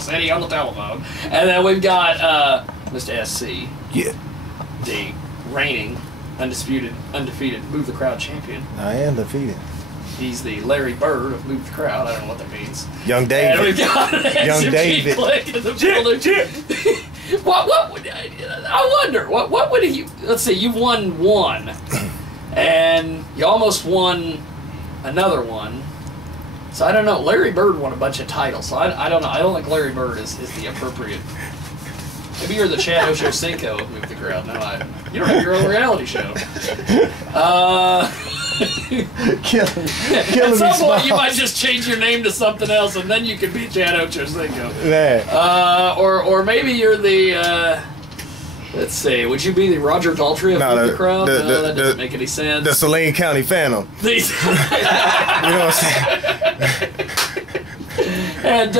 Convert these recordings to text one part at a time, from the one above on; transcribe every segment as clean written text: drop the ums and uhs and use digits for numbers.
Kansas City on the telephone. And then we've got Mr. SC. Yeah. The reigning, undefeated Move the Crowd champion. I am defeated. He's the Larry Bird of Move the Crowd. I don't know what that means. Young David. And we've got Young David. Click in the building. What would I wonder? What would you? Let's see. You've won one, and you almost won another one. So I don't know. Larry Bird won a bunch of titles. So I don't know. I don't think Larry Bird is the appropriate. Maybe you're the Chad Ochocinco of Move the Crowd. No, you don't have your own reality show. Killing At some point, you might just change your name to something else, and then you could be Chad Ochocinco. Yeah. Or maybe you're the. Let's see. Would you be the Roger Daltrey of Move the Crowd? No, that doesn't make any sense. The Saline County Phantom. You know what I'm saying? And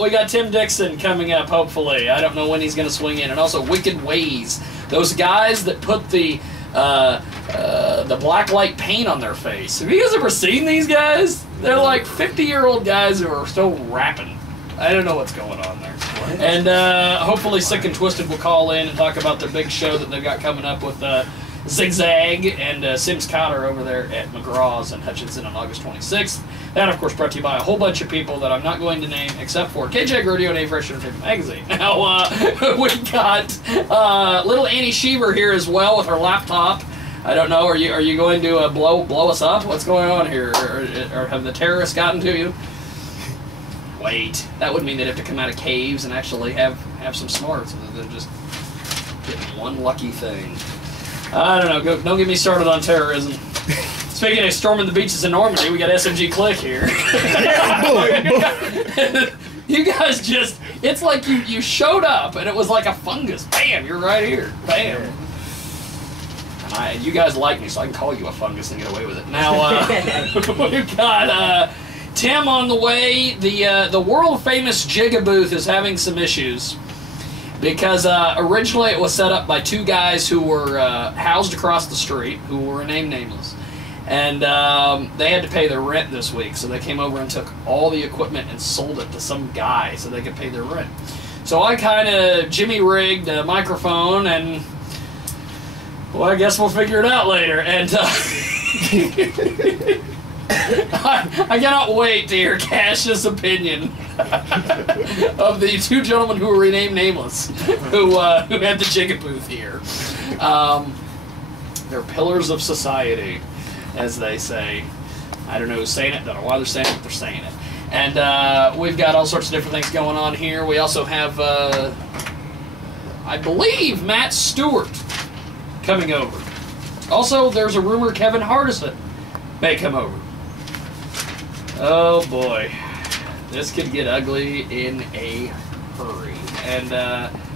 we got Tim Dixon coming up, hopefully. I don't know when he's going to swing in. And also Wicked Ways. Those guys that put the black light paint on their face. Have you guys ever seen these guys? They're like 50-year-old guys who are still rapping. I don't know what's going on there. And hopefully Sick and Twisted will call in and talk about their big show that they've got coming up with Zigzag and Sims Cotter over there at McGraw's in Hutchinson on August 26th. That, of course, brought to you by a whole bunch of people that I'm not going to name except for KJAG Radio and A Fresh Entertainment Magazine. Now, we got little Annie Sheaver here as well with her laptop. I don't know, are you going to blow us up? What's going on here? Or have the terrorists gotten to you? Wait, that would mean they'd have to come out of caves and actually have some smarts other than just getting one lucky thing. I don't know, don't get me started on terrorism. Speaking of storming the beaches in Normandy, we got SMG Click here. You guys just, it's like you showed up and it was like a fungus. Bam, you're right here. Bam. You guys like me, so I can call you a fungus and get away with it. Now, we've got Tim on the way. The world-famous Jiggy booth is having some issues because originally it was set up by two guys who were housed across the street, who were named nameless. And they had to pay their rent this week, so they came over and took all the equipment and sold it to some guy so they could pay their rent. So I kind of jimmy-rigged a microphone, and, well, I guess we'll figure it out later. And I cannot wait to hear Cash's opinion of the two gentlemen who were renamed nameless, who had the Jiggy booth here. They're pillars of society, as they say. I don't know who's saying it, don't know why they're saying it, but they're saying it. And we've got all sorts of different things going on here. We also have, I believe, Matt Stewart coming over. Also, there's a rumor Kevin Hardison may come over. Oh boy, this could get ugly in a hurry. And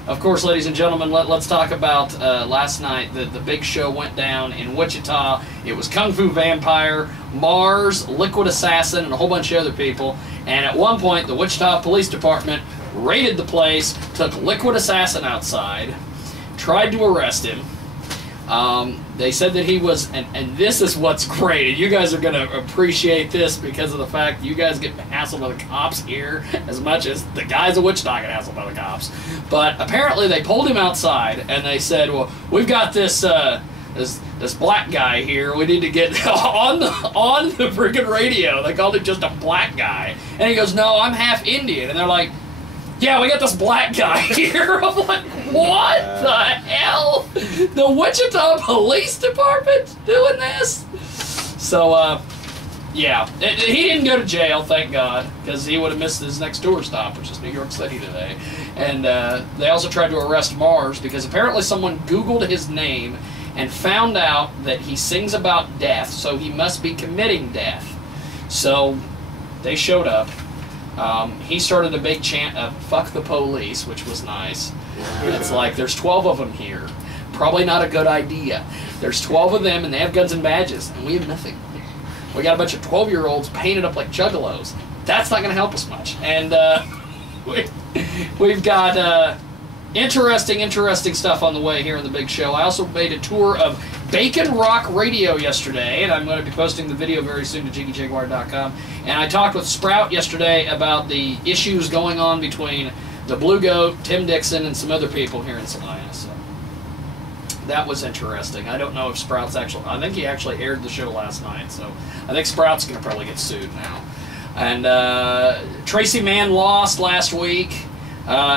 of course, ladies and gentlemen, let's talk about last night. The big show went down in Wichita. It was Kung Fu Vampire, Mars, Liquid Assassin, and a whole bunch of other people. And at one point, the Wichita Police Department raided the place, took Liquid Assassin outside, tried to arrest him. They said that he was, and this is what's great, and you guys are going to appreciate this because of the fact you guys get hassled by the cops here as much as the guys of Wichita get hassled by the cops. But apparently they pulled him outside and they said, well, we've got this this black guy here. We need to get on the friggin' radio. They called him just a black guy. And he goes, no, I'm half Indian. And they're like, yeah, we got this black guy here. I'm like, what the hell? The Wichita Police Department doing this? So, yeah. He didn't go to jail, thank God, because he would have missed his next tour stop, which is New York City today. And they also tried to arrest Mars because apparently someone Googled his name and found out that he sings about death, so he must be committing death. So they showed up. He started a big chant of "fuck the police," which was nice. It's like, there's 12 of them here. Probably not a good idea. There's 12 of them, and they have guns and badges, and we have nothing. We got a bunch of 12-year-olds painted up like juggalos. That's not going to help us much. And we've got interesting stuff on the way here in the big show. I also made a tour of Bacon Rock Radio yesterday, and I'm going to be posting the video very soon to JiggyJaguar.com. And I talked with Sprout yesterday about the issues going on between the Blue Goat, Tim Dixon, and some other people here in Salina. So that was interesting. I don't know if Sprout's actually... I think he actually aired the show last night, so I think Sprout's going to probably get sued now. And Tracy Mann lost last week.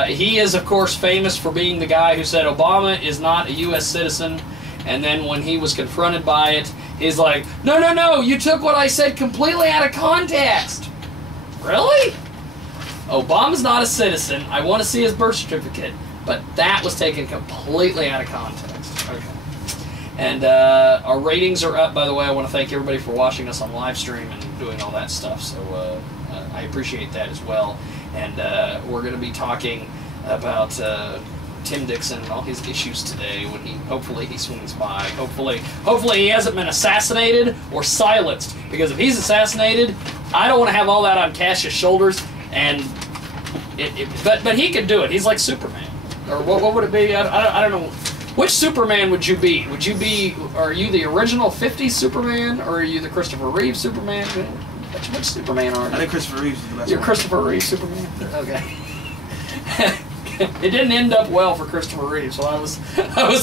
He is, of course, famous for being the guy who said Obama is not a U.S. citizen, and then when he was confronted by it, he's like, no, no, no, you took what I said completely out of context. Really? Obama's not a citizen. I want to see his birth certificate, but that was taken completely out of context. Okay. And our ratings are up, by the way. I want to thank everybody for watching us on live stream and doing all that stuff, so I appreciate that as well. And we're going to be talking about Tim Dixon and all his issues today when hopefully he swings by. Hopefully he hasn't been assassinated or silenced, because if he's assassinated, I don't want to have all that on Cash's shoulders. And but he could do it. He's like Superman, or what would it be? I don't know. Which Superman would you be? Are you the original 50s Superman, or are you the Christopher Reeve Superman? Which Superman are you? I think Christopher Reeve's the best. You're Christopher Reeve Superman? Okay. It didn't end up well for Christopher Reeve, so I was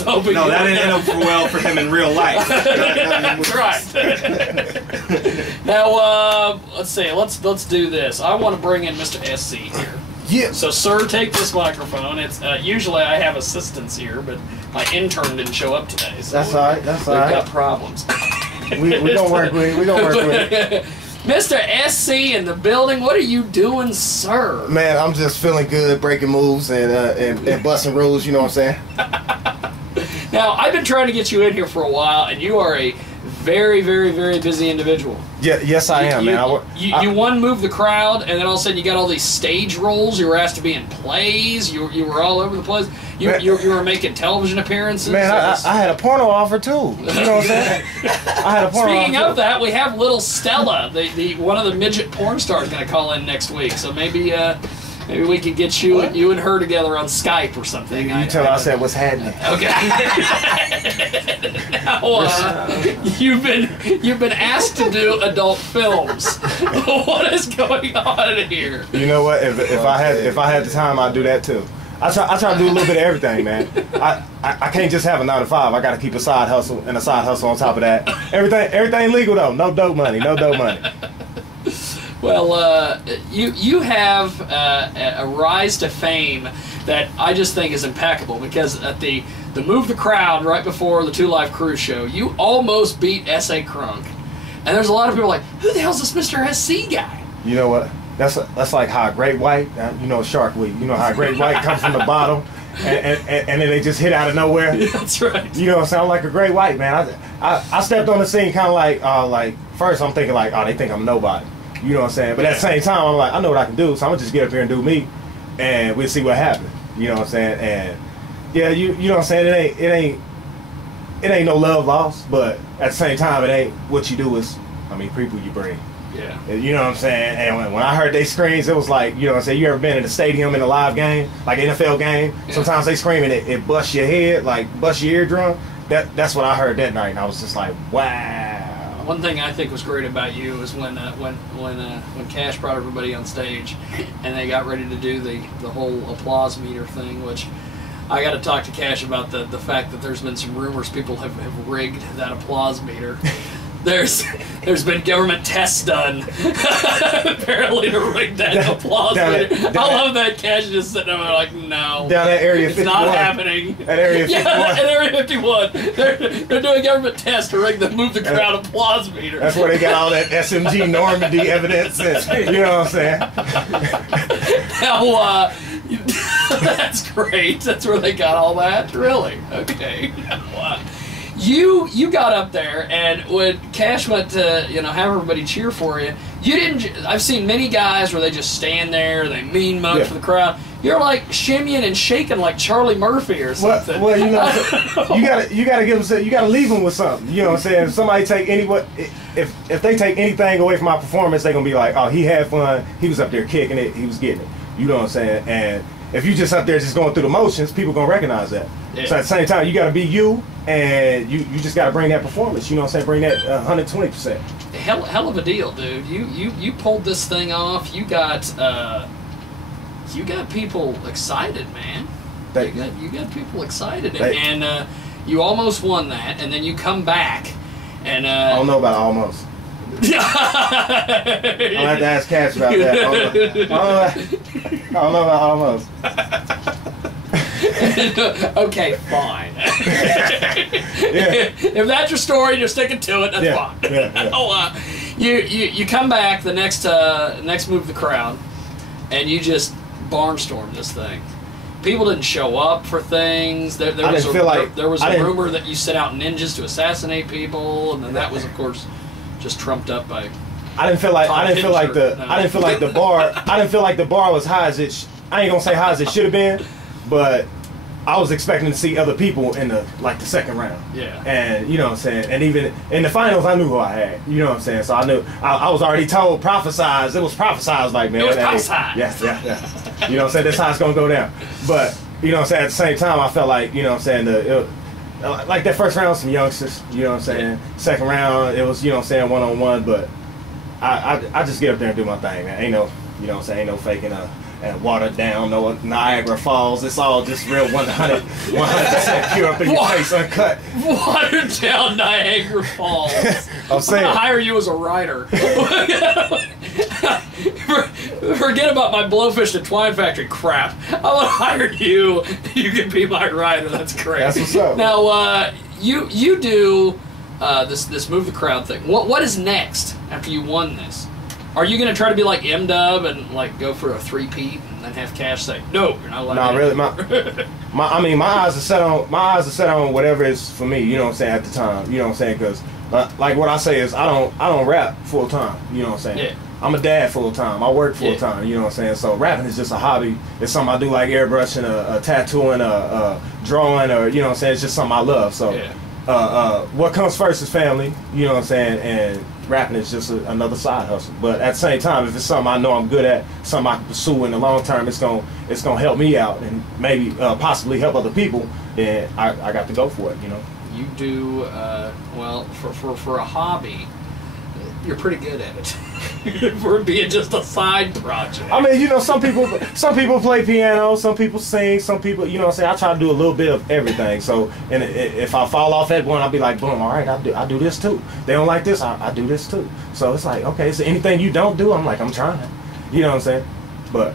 hoping. No, that didn't end up well for him in real life. That's right. Now, let's see. Let's do this. I want to bring in Mr. SC here. Yeah. So, sir, take this microphone. It's usually I have assistants here, but my intern didn't show up today. So that's all right. That's all right. We've got problems. we don't work with it. We don't work with it. Mr. SC in the building, what are you doing, sir? Man, I'm just feeling good, breaking moves and busting rules, you know what I'm saying? Now, I've been trying to get you in here for a while, and you are a very, very, very busy individual. Yeah, yes, I am, man. You one move the crowd, and then all of a sudden you got all these stage roles. You were asked to be in plays. You were all over the place. You were making television appearances. Man, I had a porno offer too. You know what I'm saying? I had a porno Speaking offer of that, we have little Stella, the one of the midget porn stars, going to call in next week. So maybe we could get you and her together on Skype or something. You tell her I said what's happening. Okay. Now, you've been asked to do adult films. What is going on here? You know what? If I had the time, I'd do that too. I try to do a little bit of everything, man. I can't just have a 9 to 5. I got to keep a side hustle and a side hustle on top of that. Everything legal though. No dope money. No dope money. Well, you have a rise to fame that I just think is impeccable, because at the Move the Crowd right before the 2 Live Crew show, you almost beat S.A. Crunk. And there's a lot of people like, who the hell's this Mr. SC guy? You know what? That's like how a great white, you know, Shark Week. You know how a great white comes from the bottom, and then they just hit out of nowhere. Yeah, that's right. You know what I'm saying? I'm like a great white, man. I stepped on the scene kind of like first I'm thinking like, oh, they think I'm nobody. You know what I'm saying? But at the same time, I'm like, I know what I can do, so I'm gonna just get up here and do me, and we'll see what happens. You know what I'm saying? And yeah, you know what I'm saying? It ain't no love lost, but at the same time, it ain't what you do is, I mean, people you bring. Yeah. You know what I'm saying? And when I heard they screams, it was like, you know what I'm saying? You ever been in a stadium in a live game, like NFL game? Yeah. Sometimes they scream and it busts your head, like busts your eardrum. That's what I heard that night, and I was just like, wow. One thing I think was great about you is when Cash brought everybody on stage, and they got ready to do the whole applause meter thing, which I got to talk to Cash about the fact that there's been some rumors people have rigged that applause meter. There's been government tests done apparently to rig that applause meter. I love that Cash just sitting there like, no, down that area 51. It's not happening. At area 51. Yeah, at area 51. They're doing government tests to rig the Move the Crowd applause meter. That's where they got all that SMG Normandy evidence. You know what I'm saying? Now, that's great. That's where they got all that? Really? Okay. You got up there, and when Cash went to, have everybody cheer for you, you didn't. I've seen many guys where they just stand there, they mean mug for the crowd. You're like shimmying and shaking like Charlie Murphy or something. Well, you gotta give them. You gotta leave them with something. You know what I'm saying? If somebody take if they take anything away from my performance, they're gonna be like, oh, he had fun. He was up there kicking it. He was getting it. You know what I'm saying? And if you just up there just going through the motions, people gonna recognize that. Yeah. So at the same time, you gotta be you, and you just gotta bring that performance. You know what I'm saying? Bring that 120%. Hell of a deal, dude. You pulled this thing off. You got people excited, man. You got people excited, and you almost won that, and then you come back, and I don't know about almost. I'll have to ask Cash about that. I don't know about almost. Okay, fine. Yeah. If that's your story, you're sticking to it. That's fine. Yeah. Oh, you come back the next move the crowd, and you just barnstorm this thing. People didn't show up for things. There was a rumor that you sent out ninjas to assassinate people, and then that was, of course, just trumped up by. I didn't feel like the bar was high as it. I ain't gonna say high as it should have been, but I was expecting to see other people in the second round. Yeah. And you know what I'm saying? And even in the finals, I knew who I had. You know what I'm saying? So I knew I was already told, prophesized. It was prophesized, like, man. It was prophesized. Yeah. You know what I'm saying? That's how it's gonna go down. But you know what I'm saying? At the same time, I felt like, you know what I'm saying, like that first round, some youngsters. You know what I'm saying? Yeah. Second round, it was, you know what I'm saying, 1-on-1. But I just get up there and do my thing, man. Ain't no, you know what I'm saying, ain't no faking and watered down, no Niagara Falls. It's all just real 100% pure up in your face, uncut. Watered down Niagara Falls. I'm saying. I'm gonna hire you as a writer. Forget about my Blowfish to Twine Factory crap. I'm gonna hire you. You can be my writer. That's great. That's what's up. Now, you do this move the crowd thing. What is next after you won this? Are you gonna try to be like M-Dub and like go for a three-peat and then have Cash say, no, you're not allowed? No, really, my eyes are set on whatever is for me. You know what I'm saying, at the time. You know what I'm saying, because like what I say is I don't rap full time. You know what I'm saying? Yeah. I'm a dad full time. I work full time. You know what I'm saying? So rapping is just a hobby. It's something I do, like airbrushing, a tattooing, drawing, or you know what I'm saying. It's just something I love. So what comes first is family. You know what I'm saying, and rapping is just another side hustle. But at the same time, if it's something I know I'm good at, something I can pursue in the long term, it's gonna help me out and maybe possibly help other people, then I got to go for it. You know. You do well for a hobby. You're pretty good at it. For being just a side project. I mean, you know, some people play piano, some people sing, some people, you know what I'm saying, I try to do a little bit of everything. So, and if I fall off at one, I'll be like, boom, all right, I do this too. They don't like this, I do this too. So it's like, okay, so anything you don't do, I'm like, I'm trying. You know what I'm saying? But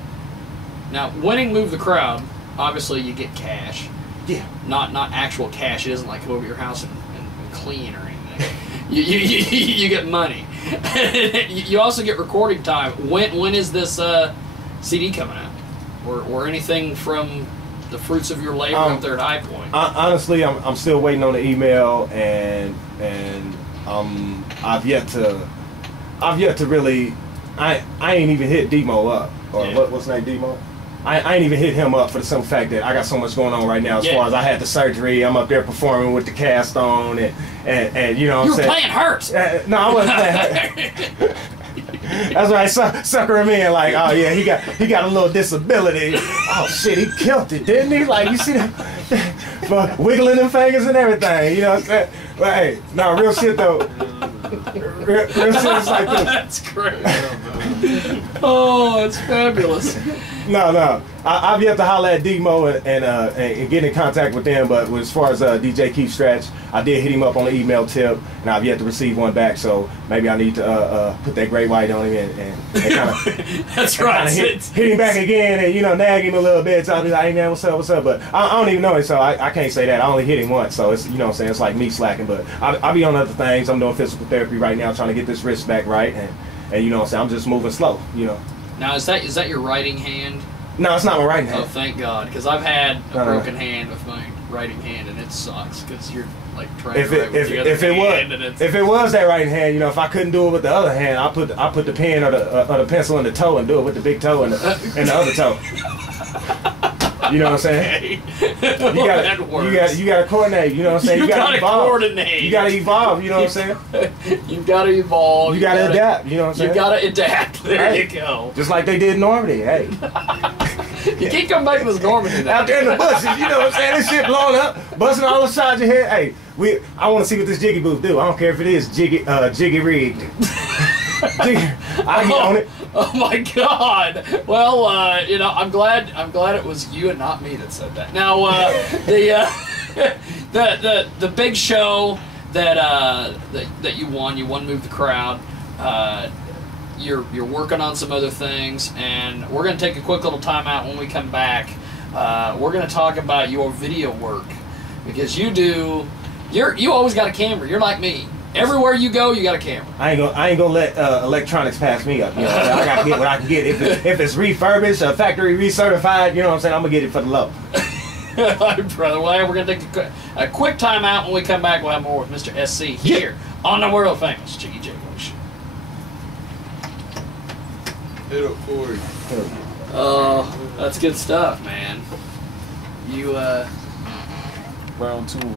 now, winning Move the Crowd, obviously you get cash. Yeah. Not actual cash. It isn't like come over to your house and clean or anything. you get money. You also get recording time. When is this CD coming out, or anything from the fruits of your labor up there at High Point? Honestly, I'm still waiting on the email, and I've yet to really. I ain't even hit Demo up, or what's his name, Demo. I ain't even hit him up for the simple fact that I got so much going on right now. As far as I had the surgery, I'm up there performing with the cast on, and you know what I'm saying. You were playing hurt. No, I wasn't playing hurt. That's right, suckering me and like, oh yeah, he got a little disability. Oh shit, he killed it, didn't he? Like, you see that, wiggling them fingers and everything. You know what I'm saying? But hey, no, real shit though. Real shit is like this. That's great. Oh, it's fabulous. No. I've yet to holler at Demo and get in contact with them, but as far as DJ Keith Stretch, I did hit him up on the email tip, and I've yet to receive one back, so maybe I need to put that gray white on him and kind of that's right. Hit him back again and, you know, nag him a little bit. So I'll be like, hey man, what's up? But I don't even know him, so I can't say that. I only hit him once, so it's, you know what I'm saying, it's like me slacking, but I'll be on other things. I'm doing physical therapy right now, trying to get this wrist back right, and you know what I'm saying, I'm just moving slow, you know. Now, is that your writing hand? No, it's not my right hand. Oh, thank God, because I've had a broken hand with my writing hand, and it sucks because you're like trying to write with the other hand. If it was that right hand, you know, if I couldn't do it with the other hand, I put the pen or the pencil in the toe and do it with the big toe and the other toe. You know what I'm saying? Okay. You gotta coordinate. You know what I'm saying? You gotta evolve. coordinate. You gotta evolve. You know what I'm saying? You gotta evolve. You gotta adapt. You know what I'm saying? You gotta adapt. There Hey, you go. Just like they did in Normandy. Hey, You can't come back to this Normandy now. out there in the bushes. You know what I'm saying? This shit blowing up, busting all inside your head. Hey, I want to see what this Jiggy booth do. I don't care if it is Jiggy rigged. Jiggy, I get on it. Oh my God! Well, you know, I'm glad it was you and not me that said that. Now, the big show that you won Move the Crowd. You're working on some other things, and we're gonna take a quick little time out. When we come back, we're gonna talk about your video work, because you always got a camera. You're like me. Everywhere you go, you got a camera. I ain't gonna let electronics pass me up. You know, I gotta get what I can get. If it's refurbished or factory recertified, you know what I'm saying, I'm gonna get it for the low. All right, brother. Well, we're gonna take a quick time out. When we come back, we'll have more with Mr. SC here on the world famous Jiggy Jaguar Show. Hit up for you. Oh, that's good stuff, man. You Round 2.